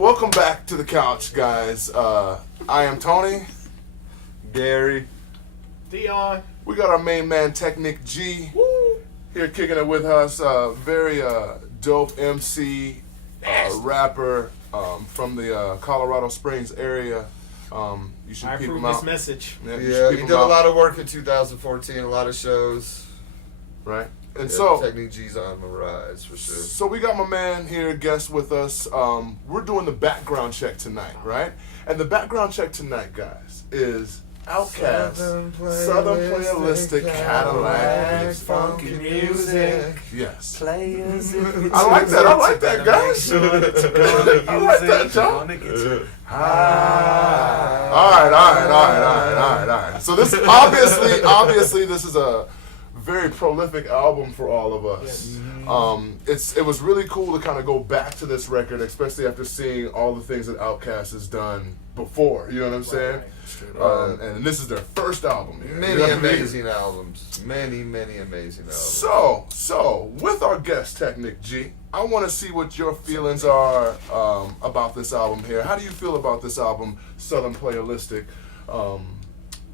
Welcome back to the couch, guys. I am Tony. Gary. Dion. We got our main man, Technic G, here kicking it with us. Very dope MC, rapper from the Colorado Springs area. You should peep him out. This message. Yeah, he did a lot of work in 2014, a lot of shows. Right. And yeah, so Technic G's on the rise for sure. So we got my man here, guest with us. We're doing the background check tonight, right? And the background check tonight, guys, is Outkast, Southernplayalistic Cadillac funky music. Yes. Players. I like that. I like that, guys. I like that, John. All right. So this obviously this is a very prolific album for all of us. Yes. It was really cool to kind of go back to this record, especially after seeing all the things that Outkast has done before. You know what I'm saying? And this is their first album here. Many amazing albums. Many amazing albums. So with our guest Technic G, I want to see what your feelings are about this album here. How do you feel about this album, Southernplayalistic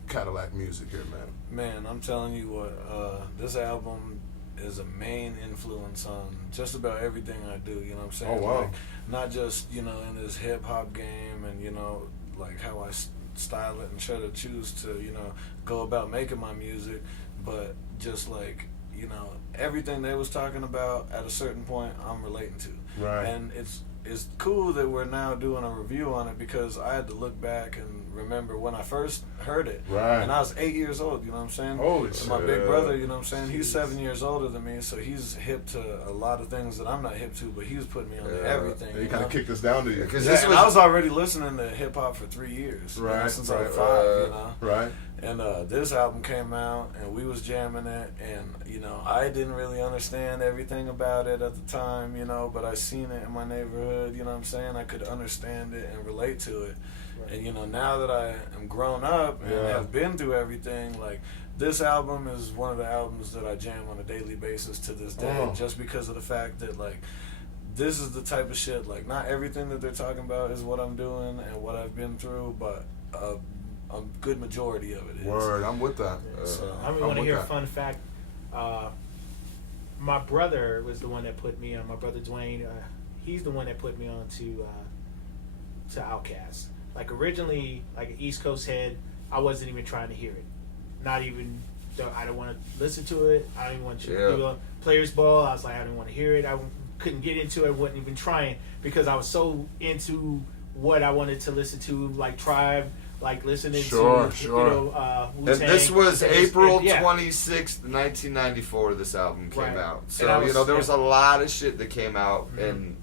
Cadillac Music here, man? Man, I'm telling you what, this album is a main influence on just about everything I do, you know what I'm saying? Oh, wow. Like, not just, in this hip-hop game and, like how I style it and try to choose to, go about making my music, but just like, everything they was talking about at a certain point, I'm relating to. Right. And it's cool that we're now doing a review on it because I had to look back and remember when I first heard it. Right. And I was 8 years old, you know what I'm saying? Holy and shit. my big brother, you know what I'm saying? He's 7 years older than me, so he's hip to a lot of things that I'm not hip to, but he was putting me on to everything. He kind of kicked us down to you. And I was already listening to hip hop for 3 years. Right. Since I was 5, Right. And this album came out, and we was jamming it, and, I didn't really understand everything about it at the time, but I seen it in my neighborhood, you know what I'm saying? I could understand it and relate to it. Right. And, now that I am grown up and have been through everything, like, this album is one of the albums that I jam on a daily basis to this day, just because of the fact that, like, this is the type of shit, like, not everything that they're talking about is what I'm doing and what I've been through, but a good majority of it is. Word, I'm with that. I want to hear a fun fact. My brother was the one that put me on. My brother Dwayne, he's the one that put me on to Outkast. Like originally, like an East Coast head, I wasn't even trying to hear it. Not even. I don't want to listen to it. I didn't want to do Players Ball. I was like, I didn't want to hear it. I couldn't get into it. I wasn't even trying because I was so into what I wanted to listen to, like Tribe. Like listening to Wu-Tang. And this was April 26th, 1994 this album came out. So, there was a lot of shit that came out in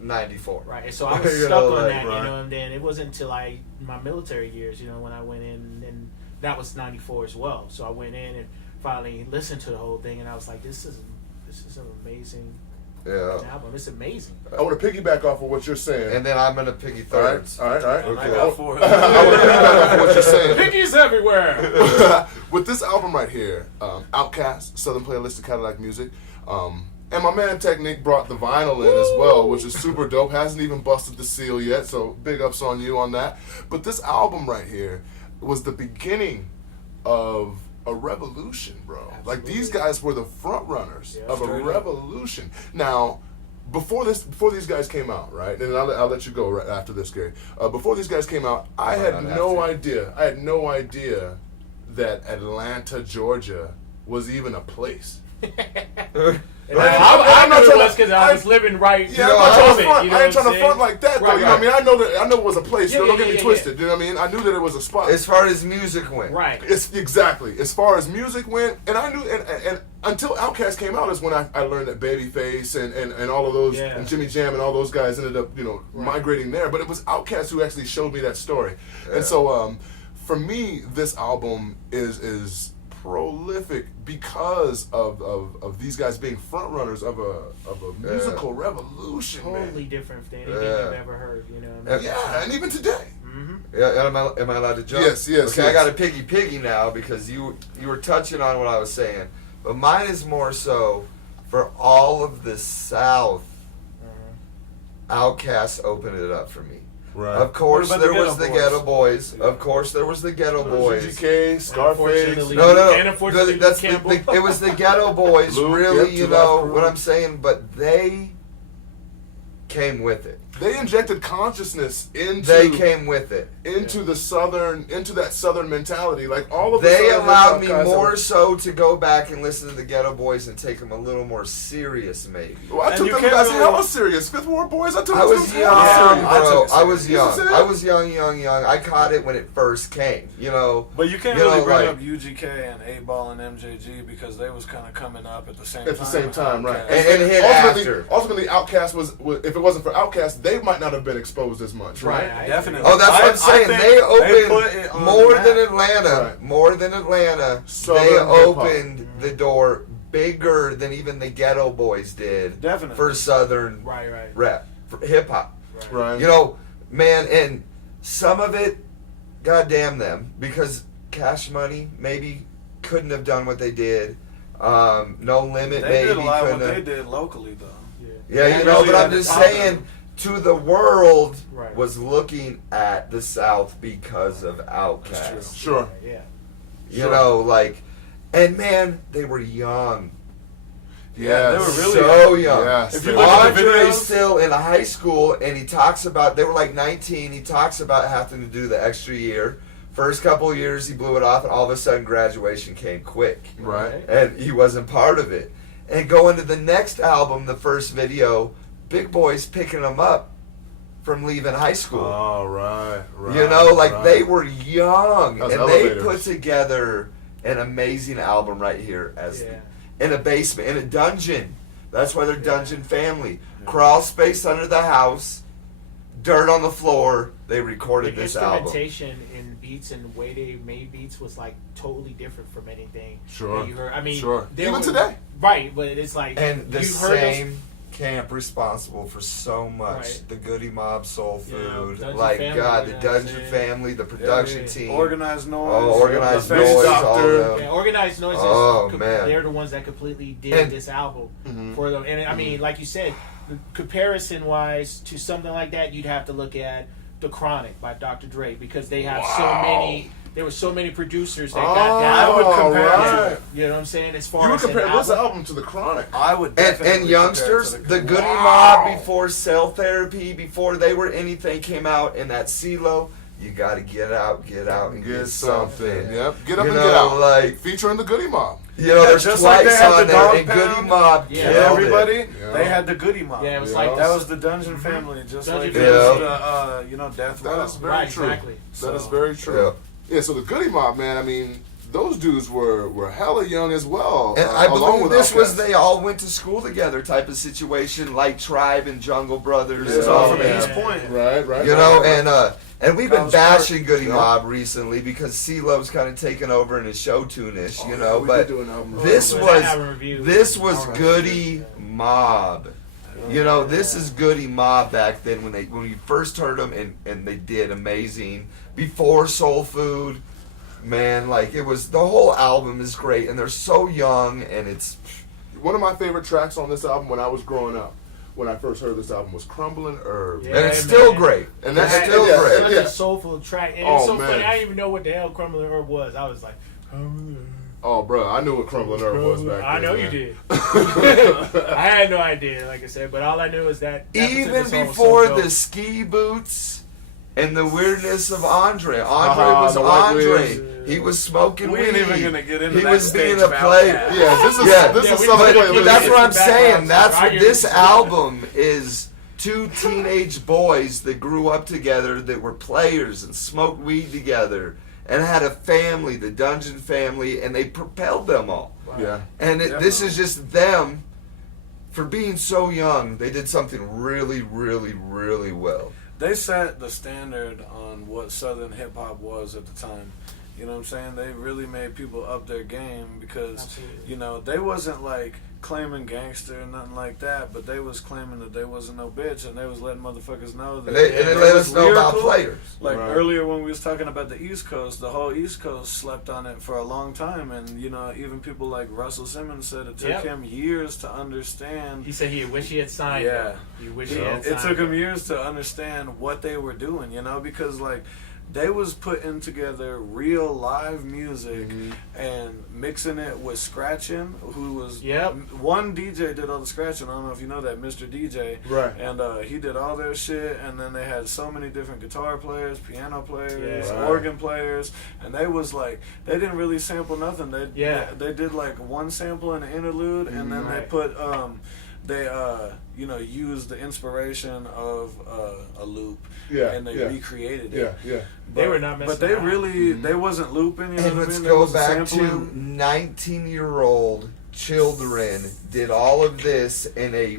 94. Right, and so I was stuck on that, and then it wasn't until my military years, when I went in, and that was 94 as well. So I went in and finally listened to the whole thing, and I was like, this is an amazing album. It's amazing. I want to piggyback off of what you're saying. And then I'm going to piggy thirds. All right. Okay. I got 4. I want to piggyback off of what you're saying. Piggies everywhere! With this album right here, Outkast, Southernplayalistic Cadillac Music, and my man Technic brought the vinyl in as well, which is super dope. Hasn't even busted the seal yet, so big ups on you on that. But this album right here was the beginning of a revolution, bro. Absolutely. Like these guys were the front runners of a revolution. Now, before these guys came out, right? And I'll let you go right after this, Gary. Before these guys came out, I had no idea that Atlanta, Georgia, was even a place. I'm not sure that's because I was living right. Yeah, I ain't trying to front like that, though. Right, you know what I mean? I know it was a place. Don't get me twisted. You know what I mean? I knew that it was a spot. As far as music went, right? It's exactly as far as music went, and I knew, and until Outkast came out is when I learned that Babyface and all of those and Jimmy Jam and all those guys ended up migrating there. But it was Outkast who actually showed me that story, and so for me, this album is prolific because of these guys being front runners of a musical revolution. Totally different than anything I've ever heard. And even today. Mm-hmm. Yeah, am I allowed to jump? Yes. Okay, I got a piggy now because you were touching on what I was saying, but mine is more so for all of the South Outkast opened it up for me. Right. Of course, there was the Ghetto Boys. Of course, there was the Ghetto Boys. UGK, Scarface. No. And unfortunately, That's Campbell. it was the Ghetto Boys, Luke, really, yep, you know what I'm saying? But they came with it. They injected consciousness into. They came with it. Into the southern, into that southern mentality. Like all of the They southern allowed me guys more so to go back and listen to the Ghetto Boys and take them a little more serious, maybe. Well, I And took you them can't guys really- hella serious. Fifth Ward Boys, I took I them was young, hella I bro. took it I was serious. young. You know what I'm saying? I was young. I caught it when it first came, you know. But you can't You know, really bring like- up UGK and 8-Ball and MJG because they was kind of coming up at the same time. At the same time, right? Outkast. And hit after. Ultimately, Outkast was, if it wasn't for Outkast, they might not have been exposed as much, right? Right. Definitely. Oh, that's what I'm saying. think They put opened it on more the map. than Atlanta. Right. More than Atlanta. Southern They hip-hop. opened the door bigger than even the Ghetto Boys did. Definitely. For Southern Right. rap, for hip hop. Right. You know, man, and some of it, goddamn them, because Cash Money maybe couldn't have done what they did. No Limit They maybe did a lot of couldn't what have. they did locally, though. Yeah, They you know, really but I'm had to just pop saying, them. to the world Right. was looking at the South because of That's Outkast. Sure. Yeah. You Sure. know, like, and man, they were young. Yeah, they were really so young. Yes, If they you were. look at the Andre's videos- still in high school, and he talks about, they were like 19, he talks about having to do the extra year. First couple of years, he blew it off, and all of a sudden, graduation came quick. Right. And he wasn't part of it. And going to the next album, the first video, Big Boy's picking him up from leaving high school. Oh, right. You know, like right. they were young, Those and they elevators. put together an amazing album right here as in a basement, in a dungeon. That's why they're Dungeon Family. Crawl space under the house, dirt on the floor. They recorded The this album. instrumentation in beats and the way they made beats was like totally different from anything Sure. that you heard. I mean, Sure. there Even was- today. right? But it's like And the you heard same camp responsible for so much. Right. The Goody Mob, Soul Yeah, Food, Dungeon like Family, God, you the know what I'm Dungeon saying? Family, the production Yeah. team. Organized Noise. Oh, Organized the Noise, Face all Doctor. them. Yeah, Organized Noises. Oh, man. They're the ones that completely did And- this album Mhm. for them. And I mean, like you said, comparison wise to something like that, you'd have to look at The Chronic by Dr. Dre because they have so Wow. many. There were so many producers that Oh, got down. I would compare right. You know what I'm saying? As far You would as an compare this album, album to The Chronic. I would definitely And youngsters, compare it to the Goody Wow. Mob before Cell Therapy, before they were anything came out in that CeeLo, you gotta get out and get something. Yep. Get up You and know, get out. like- Featuring the Goody Mob. You know, Yeah, there's just twice like they had on the there, Dog and Goody Pound. Mob Yeah. killed everybody, it. Yeah. they had the Goody Mob. Yeah, it was Yeah. like That was the Dungeon Family, just Dungeon like Family. it was Yeah. the, Death That Row. is very Right, true. exactly. That is So- very true. Yeah, so the Goody Mob, man, I mean, those dudes were hella young as well. And I along believe with this was Outkast. they all went to school together type of situation, like Tribe and Jungle Brothers. It was and all all from that. East Point. Right. You know, and we've been College bashing Goody Yeah. Mob recently because CeeLo's kind of taken over and is show tune-ish, you Oh, know. we But did do an album. this Well, was that album review this was alright. Goody Mob. You know, this is Goody Mob back then when we first heard them and they did amazing before Soul Food. Man, like it was the whole album is great and they're so young and it's One of my favorite tracks on this album when I was growing up, when I first heard this album, was Crumbling Herb. Yeah. and it's still man. great. And It's that's still yeah, great. Such yeah. a soulful track, and Oh, it's so man. funny. I didn't even know what the hell Crumbling Herb was. I was like, Oh, bro, I knew what Crumbling Herb was back then. I know you man. did. I had no idea, like I said, but all I knew is that Even particular song was before so dope. the ski boots and the weirdness of Andre. Andre Uh-huh, was the white Andre. wigs. He was smoking We weed. ain't even gonna get into He that was being stage a of player. Outkast. Yeah, this is Yeah. this Yeah, is we something. just- But that's what I'm Background saying. That's story. what this album is. Two teenage boys that grew up together that were players and smoked weed together and had a family, the Dungeon Family, and they propelled them all. Yeah. And this is just them, for being so young, they did something really, really, really well. They set the standard on what Southern hip hop was at the time. You know what I'm saying? They really made people up their game because, Absolutely. you know, they wasn't like claiming gangster or nothing like that, but they was claiming that they wasn't no bitch, and they was letting motherfuckers know that. And they let us know about players. Like Right. earlier when we was talking about the East Coast, the whole East Coast slept on it for a long time, and you know, even people like Russell Simmons said it took him years to understand. He said he wish he had signed. Yeah. He wish he had signed. It took him years to understand what they were doing, you know, because like they was putting together real live music and mixing it with scratching. Who was one DJ did all the scratching. I don't know if you know that, Mr. DJ. Right. And he did all their shit. And then they had so many different guitar players, piano players, Yeah. organ players, and they was like they didn't really sample nothing. They did like one sample in the interlude, and then they put you know, used the inspiration of a loop, and they recreated it. Yeah. They were not messing But they around. really, they wasn't looping. You know And what I let's mean? They go wasn't back sampling. to 19-year-old children did all of this in a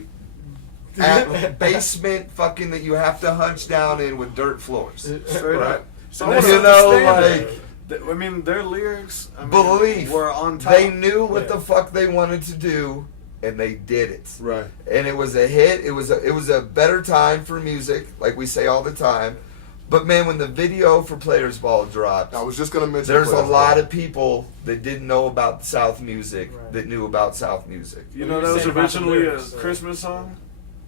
basement fucking that you have to hunch down in with dirt floors. Straight Right. up. So You I wanna know, understand like, that. I mean, their lyrics, belief. were on top. They knew what the fuck they wanted to do, and they did it. Right. And it was a hit. It was a better time for music, like we say all the time. But man, when the video for Players Ball dropped, I was just gonna mention. there's a Players lot Ball. of people that didn't know about South music that knew about South music. You What know, you that was saying about the originally lyrics, a Christmas song.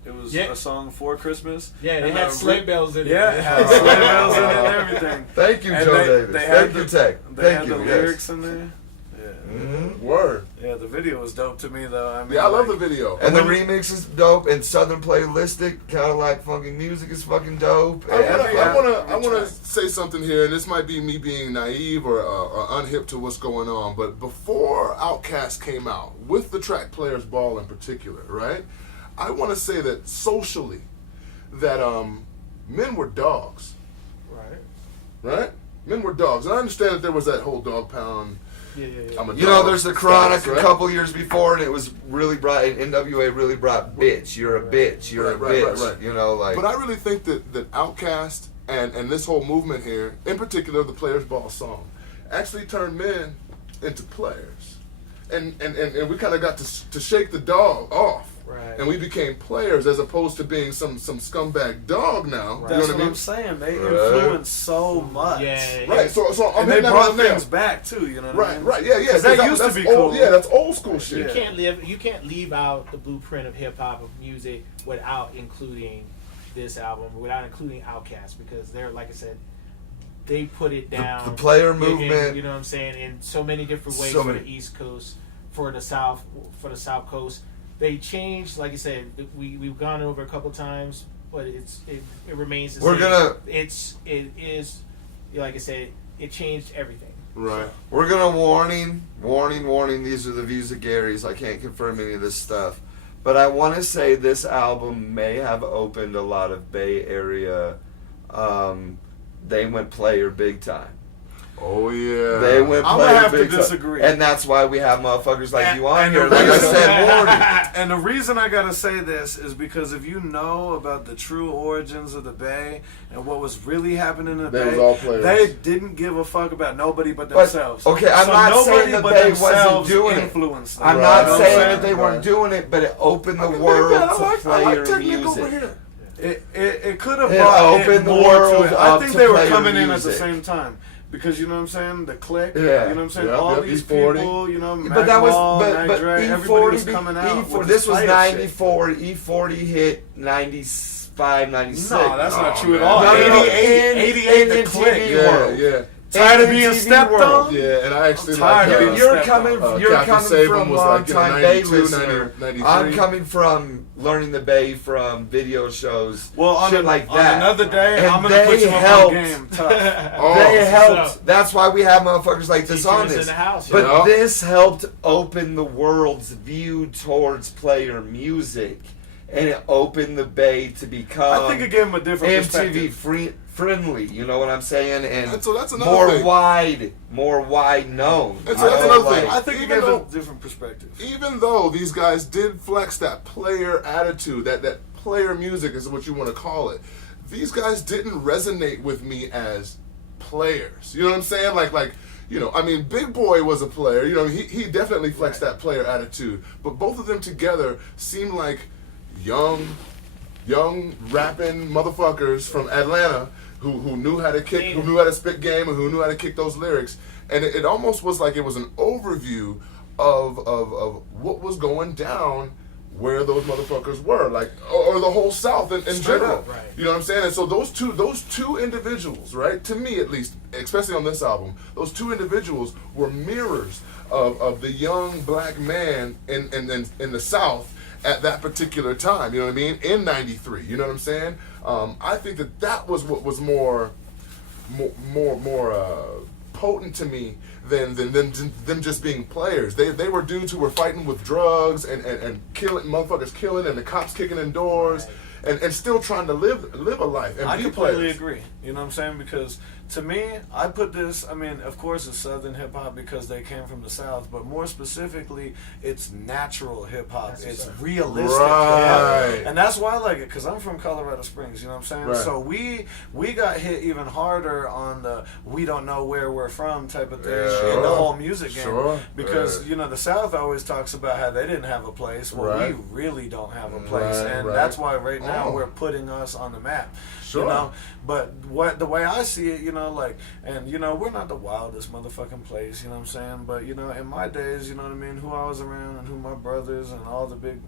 It was a song for Christmas. Yeah, they And had sleigh bells in it. Yeah, it had sleigh bells in it and everything. Thank you, And Joe they- Davis. they Thank had you, the- Tech. They Thank had you. the Yes. lyrics in there. Yeah. Word. Yeah, the video was dope to me though. I mean, Yeah, I love like, the video. And the remix is dope. And Southern Playalistic, Cadillac Funky Music is fucking dope. I And- wanna say something here, and this might be me being naive or unhip to what's going on. But before Outkast came out, with the track "Players Ball" in particular, right? I want to say that socially, that men were dogs, right? Men were dogs, and I understand that there was that whole dog pound. Yeah. I'm a You know, dog there's the Chronic status, right? a couple years before, and it was really brought. NWA really brought bitch. You're a bitch. You're a bitch. Right. You know, like. But I really think that Outkast and this whole movement here, in particular the Players Ball song, actually turned men into players. And we kind of got to shake the dog off. Right. And we became players as opposed to being some scumbag dog now. Right. You know That's what I what mean? I'm saying. They Right. influenced so much. Yeah. Right. So I'm And they hitting that brought on the nail. things back too. You know what I mean? Right. Yeah. 'Cause that 'Cause used to that's be old, cool. Yeah, that's old school shit. You can't leave out the blueprint of hip hop of music without including this album, without including Outkast, because they're, like I said, they put it down. The player in- movement. you know what I'm saying, in so many different ways So for many. the East Coast, for the South Coast. They changed, like I said, we've gone over a couple times, but it remains the same. We're gonna- it is like I said, it changed everything. Right. We're gonna warning. These are the views of Gary's. I can't confirm any of this stuff, but I want to say this album may have opened a lot of Bay Area. They went player big time. Oh yeah. They went I'm player gonna have to big time. disagree. And that's why we have motherfuckers like you on and here. the Like I reason- said, warning. And the reason I gotta say this is because if you know about the true origins of the Bay and what was really happening in the They Bay, was all players. they didn't give a fuck about nobody but But, themselves. okay, I'm not nobody saying the but Bay wasn't themselves doing it. influenced them. I'm Right. not You know what saying I'm that they saying? weren't Right. doing it, but it opened the I can world dig that. to I like player technique over music. here. It could have It brought opened the more world to it. I up think to they were player coming in at the music. same time. Because you know what I'm saying, the click, Yeah. you know what I'm saying, Yep, all yep, these E40. people, you know, But that was, Mac but Dre, everybody E40, was coming out. E40 with this was player 94. E40 hit 95, 96. No, that's not true at man. all. No, no, no, 88, in the click. MTV Yeah, world. yeah. Tired of In being MTV stepped world. on? Yeah, and I actually tired like of You're, being you're stepped coming. on. You're Captain coming Saban from was long like in time Bay 92, listener. 93. I'm coming from learning the Bay from video shows. Well, on, shit like on that. another day, And I'm going to put they you up helped. on game tough. Oh, They so- helped. That's why we have motherfuckers like this on Teachers in this. the house, But yeah. this helped open the world's view towards player music, and it opened the Bay to become I think it gave him a different MTV perspective. friendly. You know what I'm saying? And So that's another more thing. wide known. And you so that's know, another like- thing. I think it Even gave though- a different perspective. Even though these guys did flex that player attitude, that player music is what you want to call it, these guys didn't resonate with me as players. You know what I'm saying? Like You know, I mean, Big Boy was a player. You know, he definitely flexed that player attitude. But both of them together seemed like young rapping motherfuckers from Atlanta who knew how to kick, who knew how to spit game, and who knew how to kick those lyrics. And it almost was like it was an overview of what was going down where those motherfuckers were, like, or the whole South in general. Right. You know what I'm saying? And so those two individuals, right, to me at least, especially on this album, those two individuals were mirrors of the young black man in the South at that particular time. You know what I mean? In '93. You know what I'm saying? I think that was what was more potent to me than them just being players. They were dudes who were fighting with drugs and killing motherfuckers, and the cops kicking in doors, and still trying to live a life. And I be completely players. agree. You know what I'm saying? Because to me, I put this, I mean, of course it's Southern hip hop because they came from the South, but more specifically, it's natural hip hop. It's realistic hip Right. hop. And that's why I like it, because I'm from Colorado Springs, you know what I'm saying? Right. So we got hit even harder on the we don't know where we're from type of thing in the whole music game. Sure. Because, you know, the South always talks about how they didn't have a place. Well, Right. we really don't have a place. Right, And right. that's why right now Oh. we're putting us on the map. Sure. You know? But the way I see it, you know, like, and, you know, we're not the wildest motherfucking place, you know what I'm saying? But, you know, in my days, you know what I mean, who I was around and who my brothers and all the big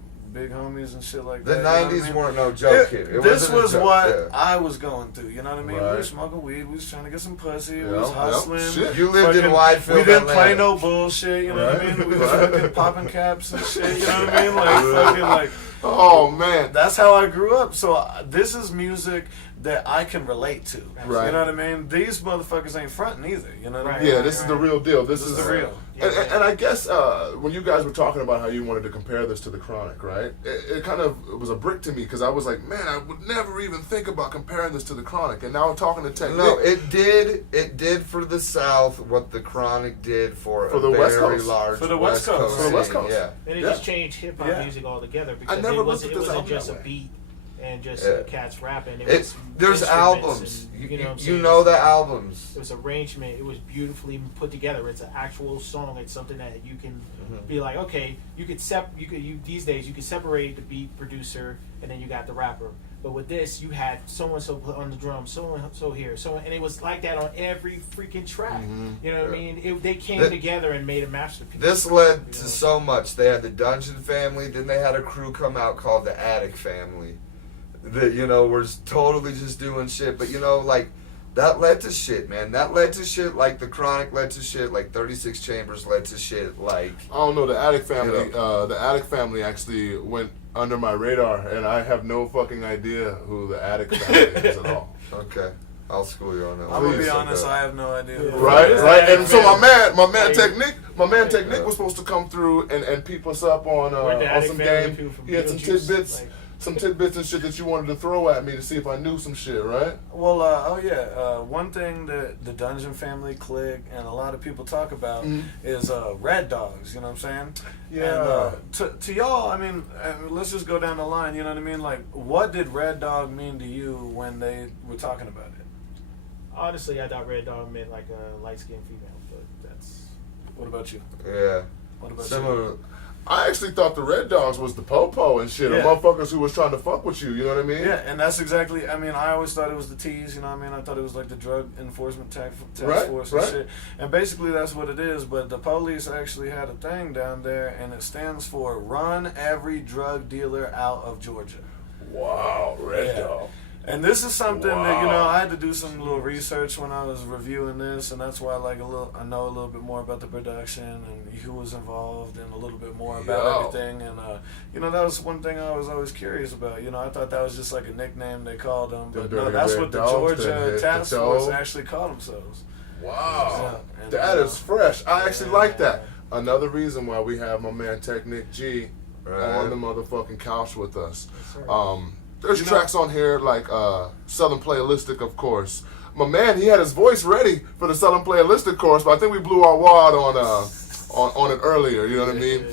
homies and shit like The that. You know what I 90s mean? weren't no joke here. It This wasn't a was joke, what yeah. I was going through, you know what I mean? We Right. were smoking weed, we was trying to get some pussy, we Yeah, was yeah, hustling. shit. You lived in Fucking- Whitefield, We didn't play Atlanta. no bullshit, you know what I Right. mean? We was Right. fucking popping caps and shit, you know what I mean? Like, fucking, like, Oh man. that's how I grew up. So this is music that I can relate to. Right. You know what I mean? These motherfuckers ain't fronting either. You know what I mean? Yeah, this is the real deal. This is the real. And I guess when you guys were talking about how you wanted to compare this to the Chronic, right? It kind of was a brick to me because I was like, man, I would never even think about comparing this to the Chronic. And now I'm talking to Technique. No, it did for the South what the Chronic did for the a West very Coast. large For the West Coast. For the West scene, Coast. Yeah. And it Yeah. just changed hip hop Yeah. music altogether because never it looked wasn't, at this it wasn't album just a that way. beat and just Yeah. cats rapping. It It's was there's instruments albums. and, You know what I'm you saying? know the albums. It was arrangement. It was beautifully put together. It's an actual song. It's something that you can be like, okay, you could these days you could separate the beat producer and then you got the rapper. But with this, you had so and so on the drums, so and so here, and it was like that on every freaking track. You know what I mean? They came together and made a masterpiece. This led You to know? so much. They had the Dungeon Family, then they had a crew come out called the Attic Family. That, you know, was totally just doing shit. But, you know, like, that led to shit, man. That led to shit like the Chronic led to shit, like 36 Chambers led to shit, like... I don't know, the Attic Family. Yeah. The Attic Family actually went under my radar, and I have no fucking idea who the Attic Family is at all. Okay. I'll school you on that. I'm gonna be Please. honest, I have no idea. who Right, it is. right. And so my man Like- Technique was supposed to come through and peep us up on We're the Attic some Family game. people from He had some Beetlejuice, tidbits, like- some tidbits and shit that you wanted to throw at me to see if I knew some shit, right? Well, one thing that the Dungeon Family clique and a lot of people talk about is Red Dogs, you know what I'm saying? Yeah. And to y'all, I mean, let's just go down the line, you know what I mean? Like, what did Red Dog mean to you when they were talking about it? Honestly, I thought Red Dog meant like a light-skinned female, but that's... What about you? Yeah. What about you? Similar. I actually thought the Red Dogs was the po-po and shit, the Yeah. motherfuckers who was trying to fuck with you, you know what I mean? Yeah, and that's exactly, I mean, I always thought it was the T's, you know what I mean? I thought it was like the Drug Enforcement Task Right, Force right. and shit. And basically that's what it is, but the police actually had a thing down there, and it stands for Run Every Drug Dealer Out of Georgia. Wow, Red Yeah. Dog. And this is something that, you know, Wow. I had to do some little research when I was reviewing this, and that's why I know a little bit more about the production and who was involved and a little bit more about Yo. everything. And, you know, that was one thing I was always curious about. You know, I thought that was just like a nickname they called them, but The no, Dirty that's Red what the Dogs that Georgia hit Task the Force toe. actually called themselves. Wow. Yeah, and, That is fresh. I actually yeah. like that. Another reason why we have my man Technic G Right. on the motherfucking couch with us. right. There's You know- tracks on here like Southern Playalistic, of course. My man, he had his voice ready for the Southern Playalistic course, but I think we blew our wad on it earlier. You know what I mean?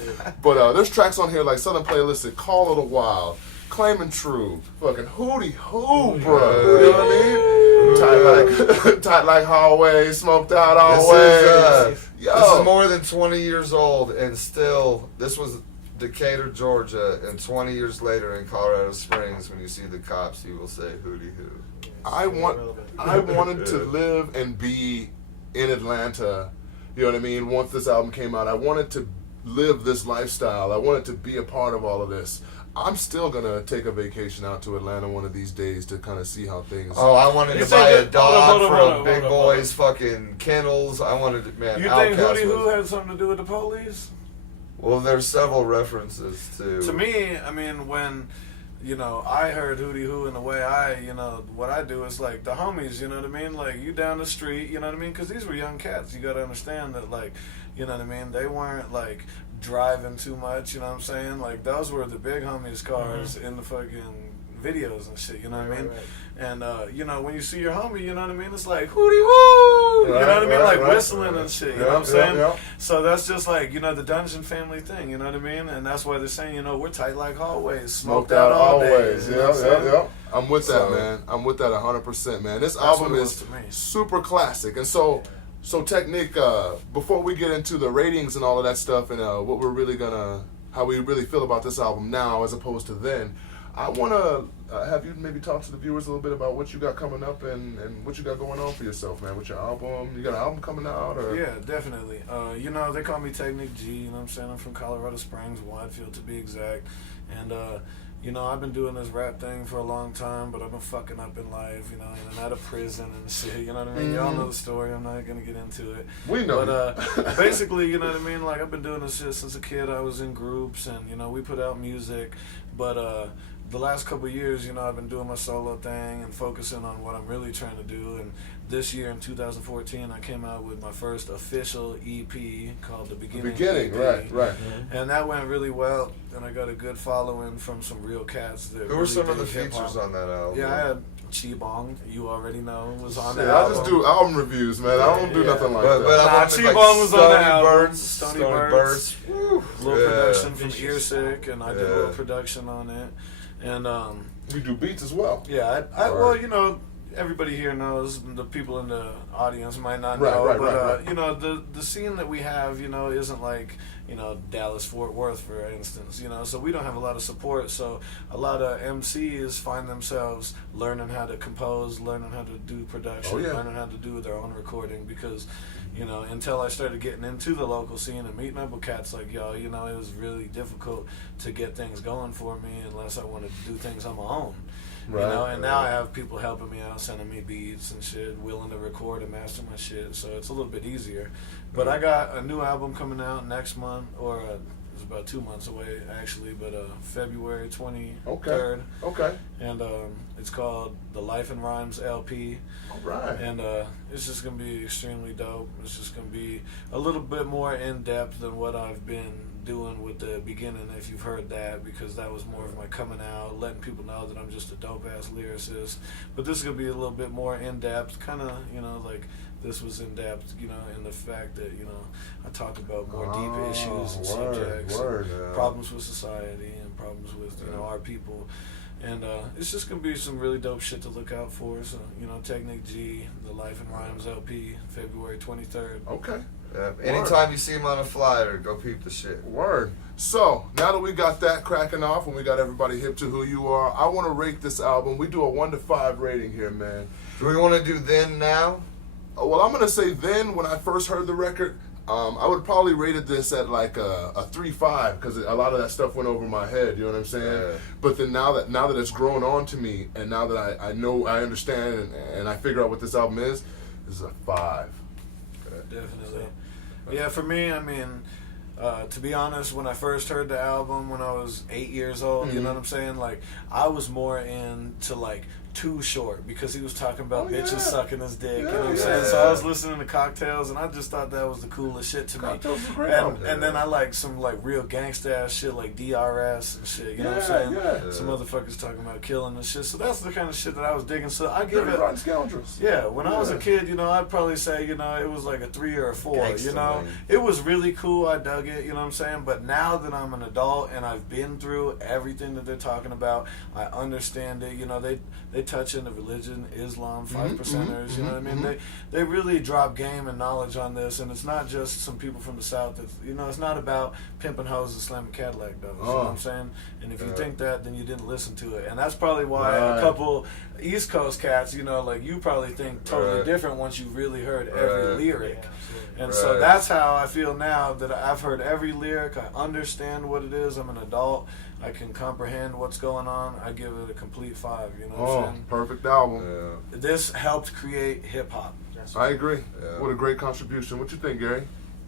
But there's tracks on here like Southern Playalistic, Call It a Wild, Claiming True, fucking Hootie Hoo, bro. You know what I mean? Tight like hallways, smoked out always. This is more than 20 years old, and still, this was Decatur, Georgia, and 20 years later in Colorado Springs, when you see the cops, you will say Hootie Hoo. I wanted to live and be in Atlanta, you know what I mean, once this album came out. I wanted to live this lifestyle. I wanted to be a part of all of this. I'm still going to take a vacation out to Atlanta one of these days to kind of see how things... Oh, I wanted to buy a dog for Big Boy's fucking kennels. I wanted to, man, you think Hootie Hoo had something to do with the police? Well, there's several references to me, I mean, when, you know, I heard Hootie Hoo in the way what I do is like the homies, you know what I mean? Like, you down the street, you know what I mean? Because these were young cats. You got to understand that, like, you know what I mean? They weren't, like, driving too much, you know what I'm saying? Like, those were the big homies' cars in the fucking videos and shit, you know what I mean? Right. And, you know, when you see your homie, you know what I mean? It's like, Hootie Woo! You know what I mean? Like, whistling and shit, you know what I'm saying? So that's just like, you know, the Dungeon family thing, you know what I mean? And that's why they're saying, you know, we're tight like hallways, smoked out always. Yeah. I'm with that, man. I'm with that 100%, man. This album is super classic. And so Technique, before we get into the ratings and all of that stuff and what we're really how we really feel about this album now as opposed to then, I want to have you maybe talk to the viewers a little bit about what you got coming up and what you got going on for yourself, man, with your album. You got an album coming out? Or? Yeah, definitely. You know, they call me Technique G, you know what I'm saying? I'm from Colorado Springs, Widefield to be exact. And, you know, I've been doing this rap thing for a long time, but I've been fucking up in life, you know, in and out of prison and shit, you know what I mean? Y'all know the story. I'm not going to get into it. We know. But basically, you know what I mean? Like, I've been doing this shit since a kid. I was in groups and, you know, we put out music. But the last couple of years, you know, I've been doing my solo thing and focusing on what I'm really trying to do. And this year in 2014, I came out with my first official EP called The Beginning. EP. Right. And that went really well. And I got a good following from some real cats. That Who were some of the features on that album? Yeah, I had Chi Bong, you already know, was on that album. I just do album reviews, man. I don't do nothing like that. But Chi Bong was on the album. Stony Birds. Little production from Earsick, and I did a little production on it. And we do beats as well. Yeah, well, you know, everybody here knows. The people in the audience might not know, but you know, the scene that we have, you know, isn't like, you know, Dallas Fort Worth, for instance, you know, so we don't have a lot of support. So a lot of MCs find themselves learning how to compose, learning how to do production, learning how to do their own recording, because, you know, until I started getting into the local scene and meeting up with cats like y'all, you know, it was really difficult to get things going for me unless I wanted to do things on my own. You know, and now I have people helping me out, sending me beats and shit, willing to record and master my shit, so it's a little bit easier. But I got a new album coming out next month, or it's about 2 months away actually, but February 23rd. Okay. And it's called The Life and Rhymes LP. All right. And it's just going to be extremely dope. It's just going to be a little bit more in-depth than what I've been doing with the beginning, if you've heard that, because that was more of my coming out, letting people know that I'm just a dope-ass lyricist. But this is going to be a little bit more in-depth, kind of, you know, like this was in-depth, you know, in the fact that, you know, I talk about more deep issues and subjects, problems with society and problems with, you know, our people. And it's just going to be some really dope shit to look out for. So, you know, Technique G, The Life and Rhymes LP, February 23rd. Okay. Anytime you see him on a flyer, go peep the shit. Word. So, now that we got that cracking off and we got everybody hip to who you are, I want to rate this album. We do a 1 to 5 rating here, man. Do we want to do then, now? Well, I'm going to say then, when I first heard the record, I would probably rated this at like a 3.5, because a lot of that stuff went over my head, you know what I'm saying? Yeah. But then now that it's grown on to me, and now that I know, I understand, and I figure out what this album is, this is a 5. Definitely. Yeah, for me, I mean, to be honest, when I first heard the album when I was 8 years old, you know what I'm saying? Like, I was more into, like, Too Short because he was talking about bitches yeah. sucking his dick. You know what I'm Yeah. saying? So I was listening to Cocktails and I just thought that was the coolest shit to me. Cocktails is a great And, album. and then I like some like real gangsta ass shit like DRS and shit. You know what I'm saying? Yeah. Some motherfuckers talking about killing and shit. So that's the kind of shit that I was digging. So I give Dirty it. Rotten Scoundrels. Yeah, when I was a Yeah. kid, you know, I'd probably say, you know, it was like a 3 or a 4, Gangsta you know. Wayne. It was really cool. I dug it, you know what I'm saying? But now that I'm an adult and I've been through everything that they're talking about, I understand it. You know, they touch into religion, Islam, 5%ers, you know what I mean? They really drop game and knowledge on this, and it's not just some people from the South. It's, you know, it's not about pimping hoes and slamming Cadillac doors, you know what I'm saying? And if you think that, then you didn't listen to it. And that's probably why a couple East Coast cats, you know, like you probably think totally different once you really heard every lyric. Yeah, And so that's how I feel now that I've heard every lyric. I understand what it is. I'm an adult. I can comprehend what's going on. I give it a complete 5. You know what I'm saying? Perfect album. Yeah. This helped create hip hop. I agree. Yeah. What a great contribution. What you think, Gary?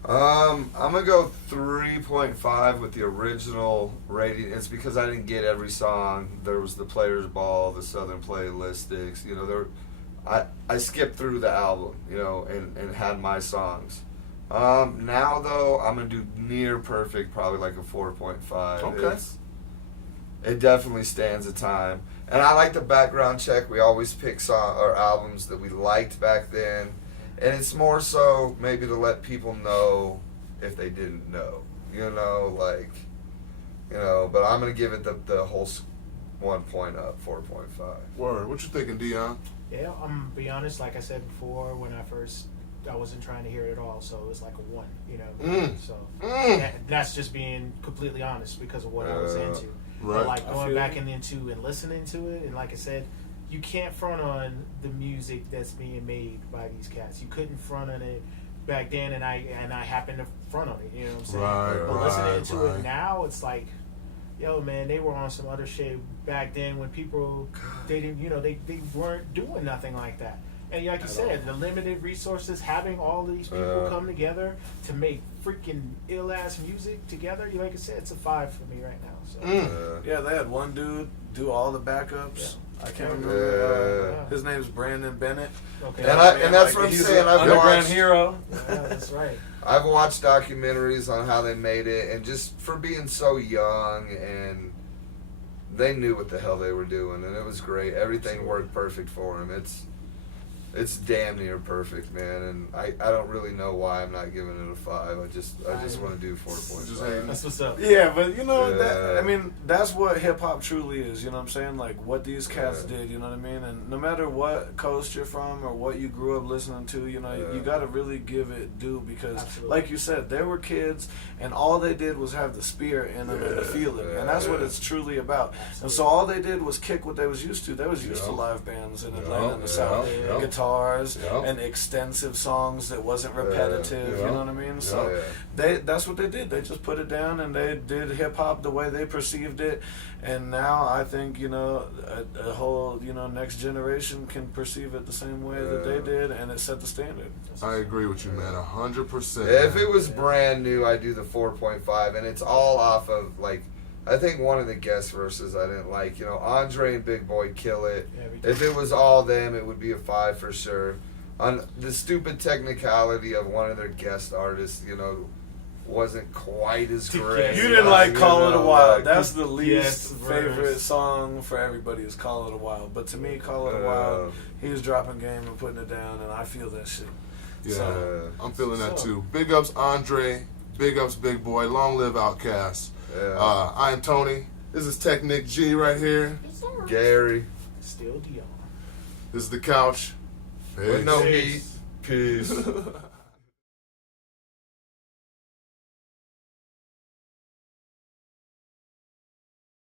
I'm gonna go 3.5 with the original rating. It's because I didn't get every song. There was the Players Ball, the Southern Playalistics. You know, I skipped through the album, you know, and had my songs. Now though, I'm gonna do near perfect, probably like a 4.5. Okay. It definitely stands the time, and I like the background check. We always pick song or albums that we liked back then. And it's more so maybe to let people know if they didn't know, you know, like, you know. But I'm gonna give it the whole 1 point up, 4.5. Word. What you thinking, Dion? Yeah, I'm gonna be honest. Like I said before, when I wasn't trying to hear it at all, so it was like a 1, you know. So that's just being completely honest because of what I was into. Right. But like I going feel back you. into and listening to it, and like I said, you can't front on the music that's being made by these cats. You couldn't front on it back then, and I happened to front on it. You know what I'm saying? Right, But listening to right. it now, it's like, yo, man, they were on some other shit back then when people they didn't, you know, they weren't doing nothing like that. And like you said, the limited resources, having all these people come together to make freaking ill ass music together. Like I said, it's a 5 for me right now. So. Yeah, they had one dude do all the backups. Yeah. I can't remember. Yeah. His name's Brandon Bennett. Okay. And that's what I'm he's saying. an I've underground watched- hero. Yeah, that's right. I've watched documentaries on how they made it, and just for being so young, and they knew what the hell they were doing, and it was great. Everything worked perfect for them. It's damn near perfect, man, and I don't really know why I'm not giving it a 5. I just want to do 4.5. That's what's up. Yeah, but you know, that, Yeah. I mean, that's what hip hop truly is. You know what I'm saying? Like what these cats did. You know what I mean? And no matter what coast you're from or what you grew up listening to, you know, you got to really give it due because, Absolutely. like you said, they were kids, and all they did was have the spirit in them and the feeling, and that's what it's truly about. And so all they did was kick what they was used to. They was used to live bands in Atlanta and the South, guitars and extensive songs that wasn't repetitive. You know what I mean? So that's what they did. They just put it down and they did hip hop the way they perceived it. And now I think, you know, a whole, you know, next generation can perceive it the same way that they did, and it set the standard. I agree with you, man, 100%. If it was brand new, I'd do the 4.5, and it's all off of, like, I think one of the guest verses I didn't like. You know, Andre and Big Boy kill it. Yeah, If it was all them, it would be a 5 for sure. On the stupid technicality of one of their guest artists, you know, wasn't quite as great. You didn't like Call It a While. Like, That's the least Yes, favorite verse. song for everybody is Call It a While. But to me, Call It a While, he was dropping game and putting it down, and I feel that shit. Yeah, So, I'm feeling that too. Big ups Andre, big ups Big Boy, long live Outkast. I am Tony. This is Tech Nick G right here. Gary. Still Dion. This is The Couch. With no heat. Peace. Peace.